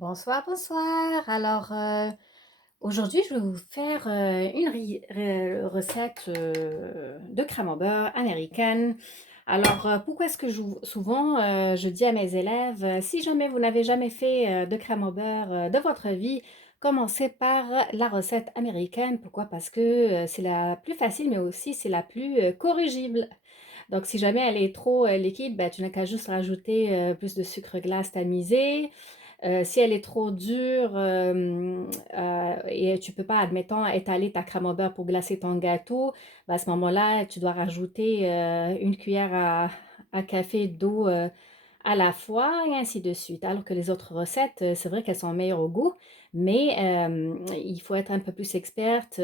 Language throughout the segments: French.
Bonsoir, bonsoir. Aujourd'hui, je vais vous faire une recette de crème au beurre américaine. Pourquoi est-ce que souvent je dis à mes élèves, si jamais vous n'avez jamais fait de crème au beurre de votre vie, commencez par la recette américaine. Pourquoi? Parce que c'est la plus facile, mais aussi c'est la plus corrigible. Donc, si jamais elle est trop liquide, ben, tu n'as qu'à juste rajouter plus de sucre glace tamisé. Si elle est trop dure et tu peux pas, admettons, étaler ta crème au beurre pour glacer ton gâteau, ben, à ce moment-là, tu dois rajouter une cuillère à café d'eau à la fois et ainsi de suite. Alors que les autres recettes, c'est vrai qu'elles sont meilleures au goût, mais il faut être un peu plus experte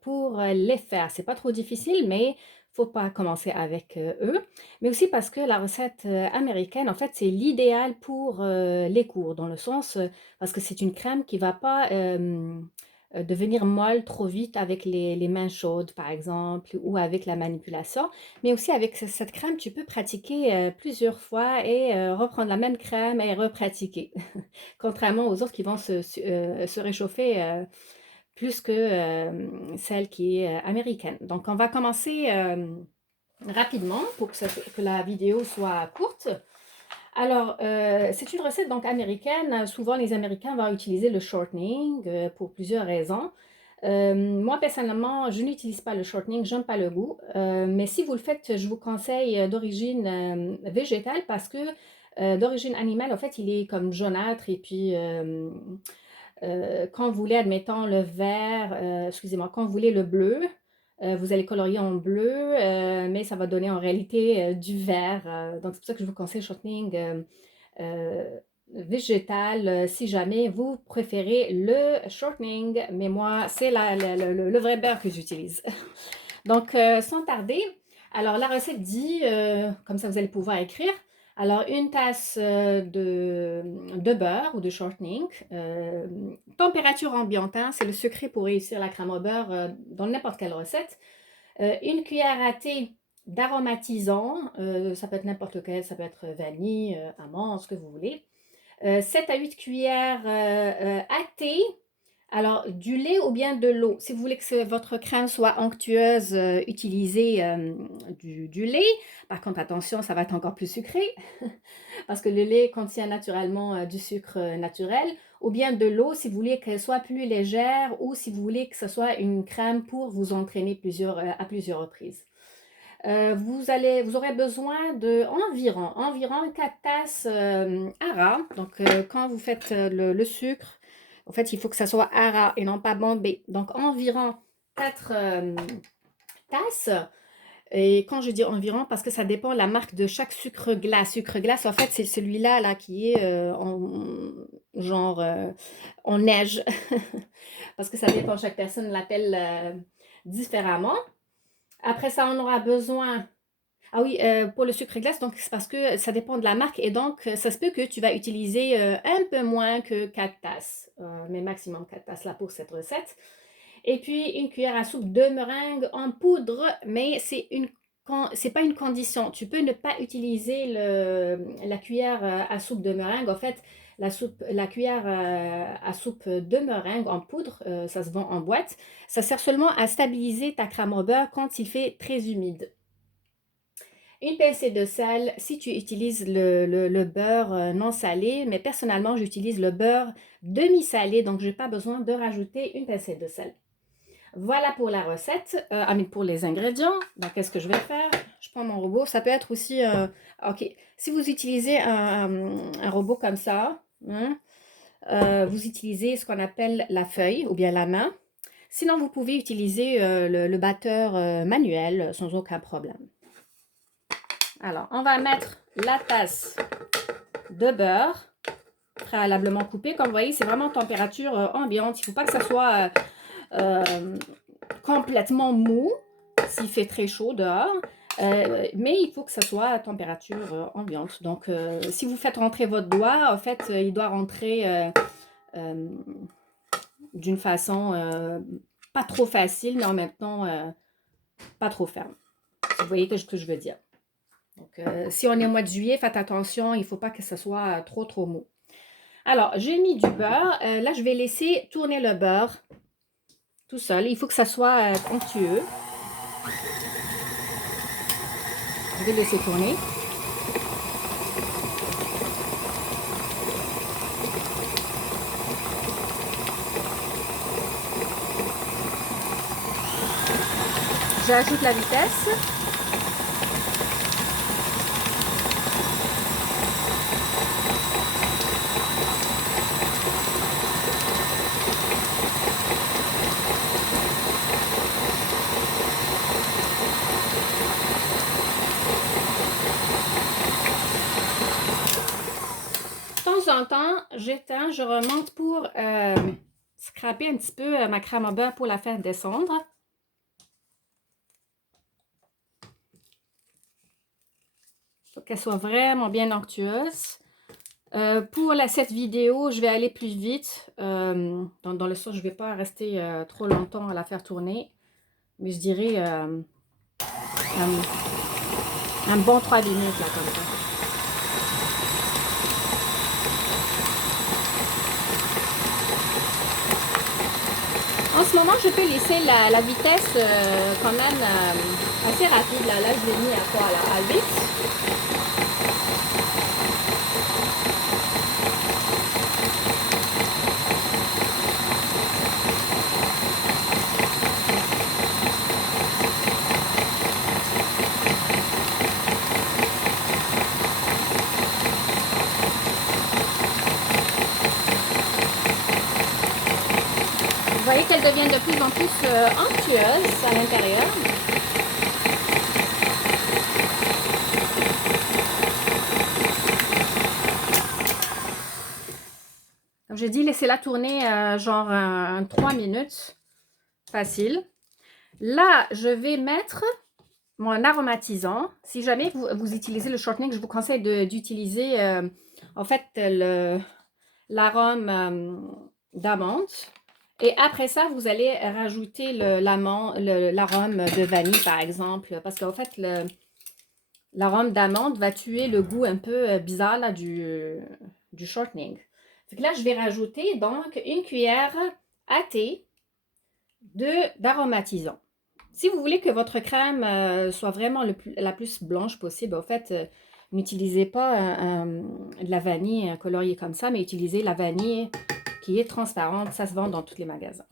pour les faire. C'est pas trop difficile, mais faut pas commencer avec eux. Mais aussi parce que la recette américaine, en fait, c'est l'idéal pour les cours, dans le sens, parce que c'est une crème qui va pas devenir molle trop vite avec les mains chaudes, par exemple, ou avec la manipulation. Mais aussi avec cette crème, tu peux pratiquer plusieurs fois et reprendre la même crème et repratiquer. Contrairement aux autres qui vont se réchauffer plus que celle qui est américaine. Donc, on va commencer rapidement pour que la vidéo soit courte. C'est une recette donc américaine. Souvent, les Américains vont utiliser le shortening pour plusieurs raisons. Moi, personnellement, je n'utilise pas le shortening, j'aime pas le goût. Mais si vous le faites, je vous conseille d'origine végétale parce que d'origine animale, en fait, il est comme jaunâtre et puis quand vous voulez, admettons, le vert, excusez-moi, quand vous voulez le bleu, vous allez colorier en bleu, mais ça va donner en réalité du vert. Donc, c'est pour ça que je vous conseille le shortening euh, végétal si jamais vous préférez le shortening. Mais moi, c'est le vrai beurre que j'utilise. Donc, sans tarder, alors la recette dit, comme ça vous allez pouvoir écrire, alors une tasse de beurre ou de shortening, température ambiante, hein, c'est le secret pour réussir la crème au beurre dans n'importe quelle recette. Une cuillère à thé d'aromatisant, ça peut être n'importe lequel, ça peut être vanille, amande, ce que vous voulez. 7 à 8 cuillères à thé. Alors, du lait ou bien de l'eau. Si vous voulez que votre crème soit onctueuse, utilisez du lait. Par contre, attention, ça va être encore plus sucré parce que le lait contient naturellement du sucre naturel. Ou bien de l'eau si vous voulez qu'elle soit plus légère ou si vous voulez que ce soit une crème pour vous entraîner à plusieurs reprises. Vous aurez besoin de environ 4 tasses ara. Donc, quand vous faites le sucre, en fait, il faut que ça soit ara et non pas bombé. Donc, environ 4 tasses. Et quand je dis environ, parce que ça dépend de la marque de chaque sucre glace. Sucre glace, en fait, c'est celui-là là, qui est genre en neige. Parce que ça dépend, chaque personne l'appelle différemment. Après ça, on aura besoin. Ah oui, pour le sucre glace, donc c'est parce que ça dépend de la marque et donc ça se peut que tu vas utiliser un peu moins que 4 tasses, mais maximum 4 tasses là pour cette recette. Et puis une cuillère à soupe de meringue en poudre, mais c'est pas une condition. Tu peux ne pas utiliser la cuillère à soupe de meringue. En fait, la cuillère à soupe de meringue en poudre, ça se vend en boîte. Ça sert seulement à stabiliser ta crème au beurre quand il fait très humide. Une pincée de sel si tu utilises le beurre non salé, mais personnellement, j'utilise le beurre demi-salé, donc je n'ai pas besoin de rajouter une pincée de sel. Voilà pour la recette, pour les ingrédients. Donc, qu'est-ce que je vais faire? Je prends mon robot. Ça peut être aussi, ok, si vous utilisez un robot comme ça, hein, vous utilisez ce qu'on appelle la feuille ou bien la main. Sinon, vous pouvez utiliser le batteur manuel sans aucun problème. Alors, on va mettre la tasse de beurre préalablement coupé. Comme vous voyez, c'est vraiment température ambiante. Il ne faut pas que ça soit complètement mou s'il fait très chaud dehors. Mais il faut que ça soit à température ambiante. Donc, si vous faites rentrer votre doigt, en fait, il doit rentrer euh, d'une façon pas trop facile, mais en même temps pas trop ferme. Vous voyez ce que je veux dire. Donc, si on est au mois de juillet, faites attention, il ne faut pas que ce soit trop mou. Alors, j'ai mis du beurre. Là, je vais laisser tourner le beurre tout seul. Il faut que ça soit onctueux. Je vais laisser tourner. J'ajoute la vitesse. De temps en temps, j'éteins, je remonte pour scraper un petit peu ma crème au beurre pour la faire descendre. Faut qu'elle soit vraiment bien onctueuse. Pour cette vidéo, je vais aller plus vite. Dans le sens, je ne vais pas rester trop longtemps à la faire tourner. Mais je dirais un bon 3 minutes là comme ça. En ce moment, je peux laisser la vitesse quand même assez rapide. Là, je l'ai mis à quoi là? À 8. Vous voyez qu'elle devient de plus en plus onctueuse à l'intérieur. Comme j'ai dit, laissez-la tourner genre 3 minutes. Facile. Là, je vais mettre mon aromatisant. Si jamais vous utilisez le shortening, je vous conseille d'utiliser en fait l'arôme d'amande. Et après ça, vous allez rajouter l'arôme de vanille, par exemple, parce qu'en fait, l'arôme d'amande va tuer le goût un peu bizarre là, du shortening. Donc là, je vais rajouter donc une cuillère à thé d'aromatisant. Si vous voulez que votre crème soit vraiment la plus blanche possible, en fait, n'utilisez pas de la vanille coloriée comme ça, mais utilisez la vanille qui est transparente. Ça se vend dans tous les magasins.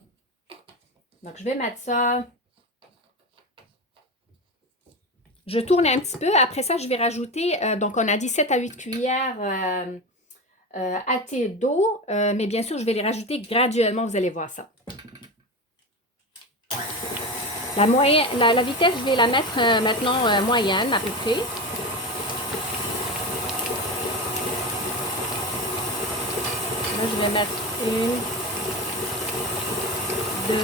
Donc, je vais mettre ça. Je tourne un petit peu. Après ça, je vais rajouter, donc on a dit 7 à 8 cuillères à thé d'eau. Mais bien sûr, je vais les rajouter graduellement. Vous allez voir ça. La vitesse, je vais la mettre maintenant moyenne à peu près. Là, je vais mettre 1, 2,